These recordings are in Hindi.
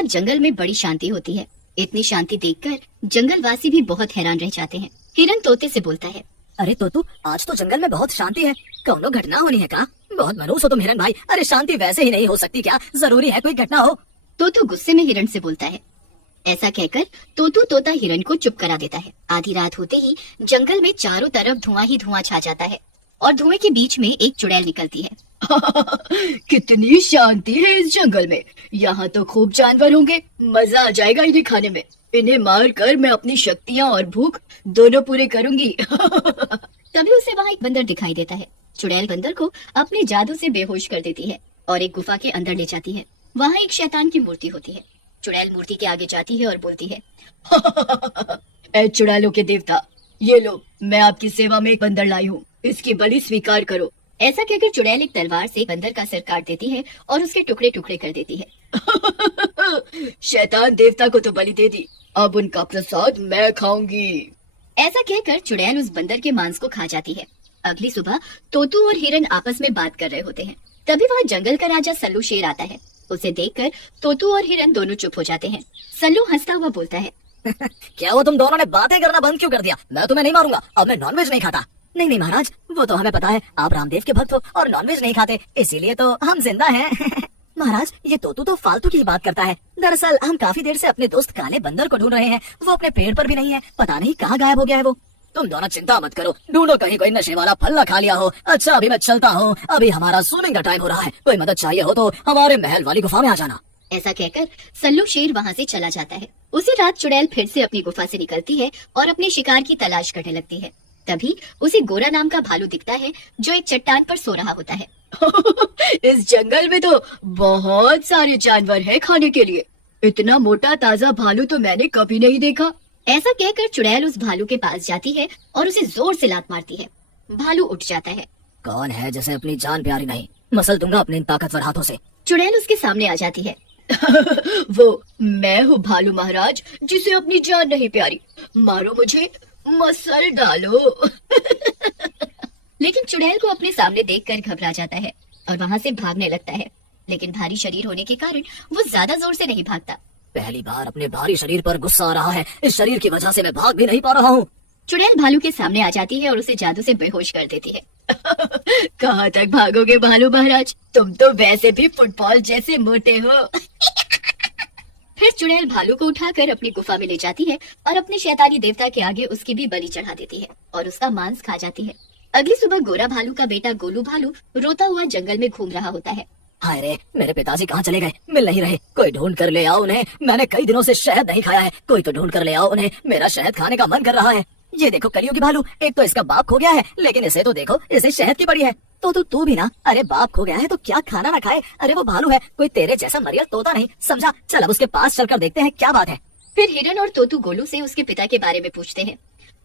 बाद जंगल में बड़ी शांति होती है। इतनी शांति देखकर जंगलवासी भी बहुत हैरान रह जाते हैं। हिरन तोते से बोलता है, अरे तोतू, आज तो जंगल में बहुत शांति है, कौनो घटना होनी है का? बहुत मनहूस हो तुम हिरन भाई। अरे शांति वैसे ही नहीं हो सकती क्या? जरूरी है कोई घटना हो। तोतू गुस्से में हिरन से बोलता है। ऐसा कहकर तोतू तोता हिरन को चुप करा देता है। आधी रात होते ही जंगल में चारों तरफ धुआं ही धुआं छा जाता है और धुएं के बीच में एक चुड़ैल निकलती है। कितनी शांति है इस जंगल में। यहाँ तो खूब जानवर होंगे, मजा आ जाएगा इन्हें खाने में। इन्हें मार कर मैं अपनी शक्तियाँ और भूख दोनों पूरे करूंगी। तभी उसे वहाँ एक बंदर दिखाई देता है। चुड़ैल बंदर को अपने जादू से बेहोश कर देती है और एक गुफा के अंदर ले जाती है। वहाँ एक शैतान की मूर्ति होती है। चुड़ैल मूर्ति के आगे जाती है और बोलती है, ऐ चुड़ैलों के देवता, ये लो, मैं आपकी सेवा में एक बंदर लाई हूँ, इसकी बलि स्वीकार करो। ऐसा कहकर चुड़ैल एक तलवार से बंदर का सिर काट देती है और उसके टुकड़े टुकड़े कर देती है। शैतान देवता को तो बलि दे दी, अब उनका प्रसाद मैं खाऊंगी। ऐसा कहकर चुड़ैल उस बंदर के मांस को खा जाती है। अगली सुबह तोतू और हिरन आपस में बात कर रहे होते हैं। तभी वहाँ जंगल का राजा सल्लू शेर आता है। उसे देखकर तोतू और हिरन दोनों चुप हो जाते हैं। सल्लू हंसता हुआ बोलता है, क्या वो तुम दोनों ने बातें करना बंद क्यों कर दिया? मैं तुम्हें नहीं मारूंगा, अब मैं नॉनवेज नहीं खाता। नहीं नहीं महाराज, वो तो हमें पता है आप रामदेव के भक्त हो और नॉनवेज नहीं खाते, इसीलिए तो हम जिंदा हैं। महाराज, ये तोतू तो फालतू की बात करता है। दरअसल हम काफी देर से अपने दोस्त काले बंदर को ढूंढ रहे हैं। वो अपने पेड़ पर भी नहीं है, पता नहीं कहाँ गायब हो गया है वो। तुम दोनों चिंता मत करो, ढूंढो कहीं कोई नशे वाला फल ना खा लिया हो। अच्छा अभी मैं चलता हूँ, अभी हमारा स्विमिंग का टाइम हो रहा है। कोई मदद चाहिए हो तो हमारे महल वाली गुफा में आ जाना। ऐसा कहकर सल्लू शेर वहाँ से चला जाता है। उसी रात चुड़ैल फिर से अपनी गुफा से निकलती है और अपने शिकार की तलाश करने लगती है। तभी उसे गोरा नाम का भालू दिखता है जो एक चट्टान पर सो रहा होता है। इस जंगल में तो बहुत सारे जानवर हैं खाने के लिए। इतना मोटा ताजा भालू तो मैंने कभी नहीं देखा। ऐसा कहकर चुड़ैल उस भालू के पास जाती है और उसे जोर से लात मारती है। भालू उठ जाता है। कौन है जिसे अपनी जान प्यारी नहीं? मसल दूंगा अपने इन ताकतवर हाथों से। चुड़ैल उसके सामने आ जाती है। वो मैं हूँ भालू महाराज, जिसे अपनी जान नहीं प्यारी। मारो मुझे, मसल डालो। लेकिन चुड़ैल को अपने सामने देखकर घबरा जाता है और वहाँ से भागने लगता है। लेकिन भारी शरीर होने के कारण वो ज्यादा जोर से नहीं भागता। पहली बार अपने भारी शरीर पर गुस्सा आ रहा है। इस शरीर की वजह से मैं भाग भी नहीं पा रहा हूँ। चुड़ैल भालू के सामने आ जाती है और उसे जादू से बेहोश कर देती है। कहाँ तक भागोगे भालू महाराज? तुम तो वैसे भी फुटबॉल जैसे मोटे हो। फिर चुड़ैल भालू को उठाकर अपनी गुफा में ले जाती है और अपने शैतानी देवता के आगे उसकी भी बलि चढ़ा देती है और उसका मांस खा जाती है। अगली सुबह गोरा भालू का बेटा गोलू भालू रोता हुआ जंगल में घूम रहा होता है। हाय रे, मेरे पिताजी कहाँ चले गए? मिल नहीं रहे। कोई ढूंढ कर ले आओ उन्हें। मैंने कई दिनों से शहद नहीं खाया है। कोई तो ढूंढ कर ले आओ उन्हें, मेरा शहद खाने का मन कर रहा है। ये देखो कलियुगी भालू, एक तो इसका बाप खो गया है, लेकिन इसे तो देखो, इसे शहद की पड़ी है। तो तू भी ना, अरे बाप खो गया है तो क्या खाना ना खाए? अरे वो भालू है, कोई तेरे जैसा मरियल तोता नहीं, समझा? चल अब उसके पास चलकर देखते हैं क्या बात है। फिर हिरन और तोतू गोलू से उसके पिता के बारे में पूछते हैं।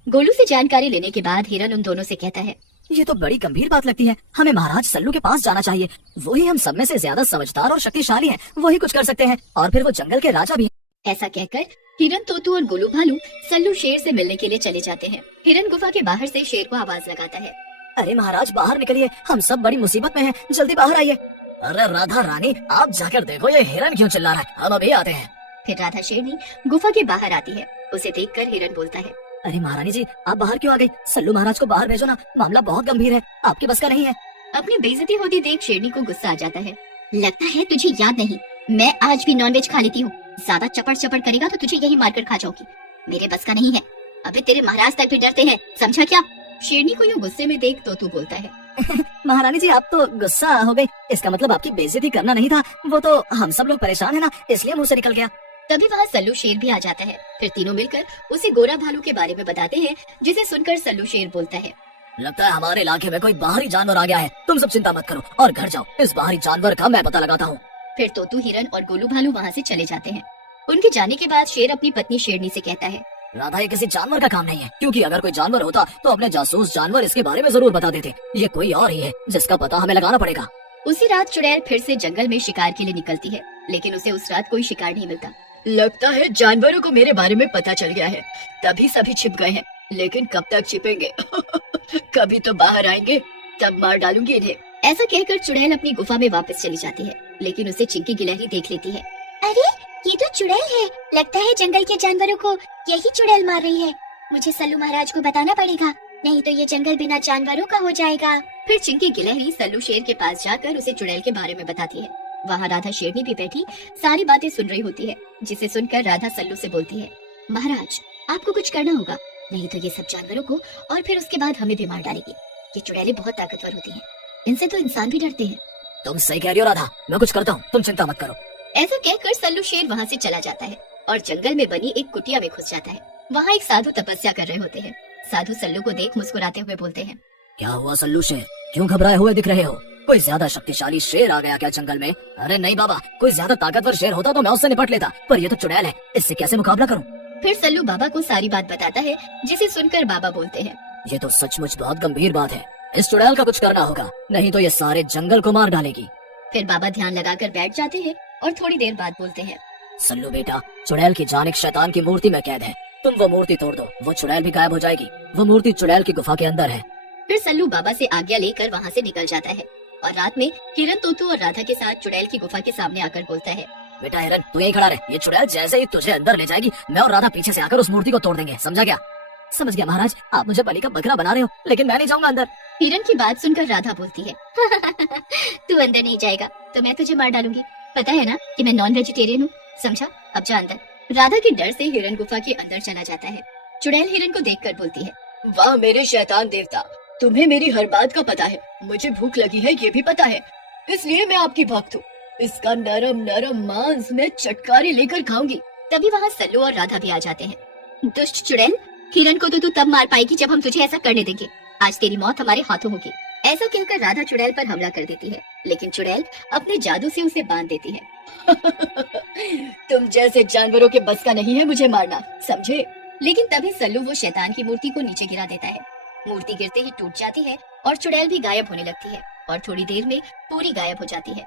गोलू से जानकारी लेने के बाद हिरन उन दोनों से कहता है, ये तो बड़ी गंभीर बात लगती है। हमें महाराज सल्लू के पास जाना चाहिए। वही हम सब में से ज्यादा समझदार और शक्तिशाली हैं। वही कुछ कर सकते हैं और फिर वो जंगल के राजा भी। ऐसा कहकर हिरन तोतू और गोलू भालू सल्लू शेर से मिलने के लिए चले जाते हैं। हिरन गुफा के बाहर से शेर को आवाज लगाता है, अरे महाराज बाहर निकलिए, हम सब बड़ी मुसीबत में हैं, जल्दी बाहर आइए। अरे राधा रानी, आप जाकर देखो ये हिरन क्यों चिल्ला रहा है, हम अभी आते हैं। फिर राधा शेरनी गुफा के बाहर आती है। उसे देखकर हिरन बोलता है, अरे महारानी जी, आप बाहर क्यों आ गई? सल्लू महाराज को बाहर भेजो ना, मामला बहुत गंभीर है, आपके बस का नहीं है। अपनी बेइज्जती होती देख शेरनी को गुस्सा आ जाता है। लगता है तुझे याद नहीं, मैं आज भी नॉनवेज खा लेती हूँ। ज्यादा चपड़ चपड़ करेगा तो तुझे यही मारकर खा जाऊंगी। मेरे बस का नहीं है। अभी तेरे महाराज तक भी डरते हैं, समझा क्या? शेरनी को यूँ गुस्से में देख तोतू बोलता है, महारानी जी आप तो गुस्सा हो गई, इसका मतलब आपकी बेइज्जती करना नहीं था। वो तो हम सब लोग परेशान है ना, इसलिए मुंह से निकल गया। तभी वहाँ सल्लू शेर भी आ जाता है। फिर तीनों मिलकर उसे गोरा भालू के बारे में बताते हैं, जिसे सुनकर सल्लू शेर बोलता है, लगता है हमारे इलाके में कोई बाहरी जानवर आ गया है। तुम सब चिंता मत करो और घर जाओ, इस बाहरी जानवर का मैं पता लगाता हूँ। फिर तोतू हिरन और गोलू भालू वहाँ से चले जाते हैं। उनके जाने के बाद शेर अपनी पत्नी शेरनी से कहता है, राधा ये किसी जानवर का काम नहीं है, क्योंकि अगर कोई जानवर होता तो अपने जासूस जानवर इसके बारे में जरूर बता देते। ये कोई और ही है जिसका पता हमें लगाना पड़ेगा। उसी रात चुड़ैल फिर से जंगल में शिकार के लिए निकलती है, लेकिन उसे उस रात कोई शिकार नहीं मिलता। लगता है जानवरों को मेरे बारे में पता चल गया है, तभी सभी छिप गए हैं। लेकिन कब तक छिपेंगे? कभी तो बाहर आएंगे, तब मार डालूंगी इन्हें। ऐसा कहकर चुड़ैल अपनी गुफा में वापस चली जाती है, लेकिन उसे चिंकी गिलहरी देख लेती है। अरे ये तो चुड़ैल है, लगता है जंगल के जानवरों को यही चुड़ैल मार रही है। मुझे सल्लू महाराज को बताना पड़ेगा, नहीं तो ये जंगल बिना जानवरों का हो जाएगा। फिर चिंकी गिलहरी सल्लू शेर के पास जाकर उसे चुड़ैल के बारे में बताती है। वहाँ राधा शेरनी भी बैठी सारी बातें सुन रही होती है, जिसे सुनकर राधा सल्लू से बोलती है, महाराज आपको कुछ करना होगा, नहीं तो ये सब जानवरों को और फिर उसके बाद हमें भी मार डालेगी। ये चुड़ैलें बहुत ताकतवर होती हैं, इनसे तो इंसान भी डरते हैं। तुम सही कह रही हो राधा, मैं कुछ करता हूँ, तुम चिंता मत करो। ऐसा कहकर सल्लू शेर वहाँ से चला जाता है और जंगल में बनी एक कुटिया में घुस जाता है। वहाँ एक साधु तपस्या कर रहे होते हैं। साधु सल्लू को देख मुस्कुराते हुए बोलते हैं, क्या हुआ सल्लू शेर, क्यों घबराए हुए दिख रहे हो? कोई ज्यादा शक्तिशाली शेर आ गया क्या जंगल में? अरे नहीं बाबा, कोई ज्यादा ताकतवर शेर होता तो मैं उससे निपट लेता, पर ये तो चुड़ैल है, इससे कैसे मुकाबला करूं? फिर सल्लू बाबा को सारी बात बताता है, जिसे सुनकर बाबा बोलते हैं, ये तो सचमुच बहुत गंभीर बात है, इस चुड़ैल का कुछ करना होगा, नहीं तो ये सारे जंगल को मार डालेगी। फिर बाबा ध्यान लगाकर बैठ जाते हैं और थोड़ी देर बाद बोलते हैं, सल्लू बेटा, चुड़ैल की जान एक शैतान की मूर्ति में कैद है, तुम वो मूर्ति तोड़ दो, वो चुड़ैल भी गायब हो जाएगी। वो मूर्ति चुड़ैल की गुफा के अंदर है। फिर सल्लू बाबा से आज्ञा लेकर वहाँ से निकल जाता है और रात में हिरन तोतू और राधा के साथ चुड़ैल की गुफा के सामने आकर बोलता है, बेटा हिरन तू यहीं खड़ा रहे, ये चुड़ैल जैसे ही तुझे अंदर ले जाएगी, मैं और राधा पीछे से आकर उस मूर्ति को तोड़ देंगे, समझा क्या? समझ गया महाराज, आप मुझे बलि का बकरा बना रहे हो, लेकिन मैं नहीं जाऊंगा अंदर। हिरन की बात सुनकर राधा बोलती है, तू अंदर नहीं जाएगा तो मैं तुझे मार डालूंगी, पता है ना कि मैं नॉन वेजिटेरियन हूँ, समझा? अब जा अंदर। राधा के डर से हिरन गुफा के अंदर चला जाता है। चुड़ैल हिरन को देखकर बोलती है, वाह मेरे शैतान देवता, तुम्हें मेरी हर बात का पता है, मुझे भूख लगी है ये भी पता है, इसलिए मैं आपकी भक्त हूँ। इसका नरम नरम मांस मैं चटकारे लेकर खाऊंगी। तभी वहाँ सल्लू और राधा भी आ जाते हैं। दुष्ट चुड़ैल, हिरन को तो तू तब मार पाएगी जब हम तुझे ऐसा करने देंगे, आज तेरी मौत हमारे हाथों होगी। ऐसा कहकर राधा चुड़ैल पर हमला कर देती है, लेकिन चुड़ैल अपने जादू से उसे बांध देती है। तुम जैसे जानवरों के बस का नहीं है मुझे मारना, समझे? लेकिन तभी सल्लू वो शैतान की मूर्ति को नीचे गिरा देता है। मूर्ति गिरते ही टूट जाती है और चुड़ैल भी गायब होने लगती है और थोड़ी देर में पूरी गायब हो जाती है।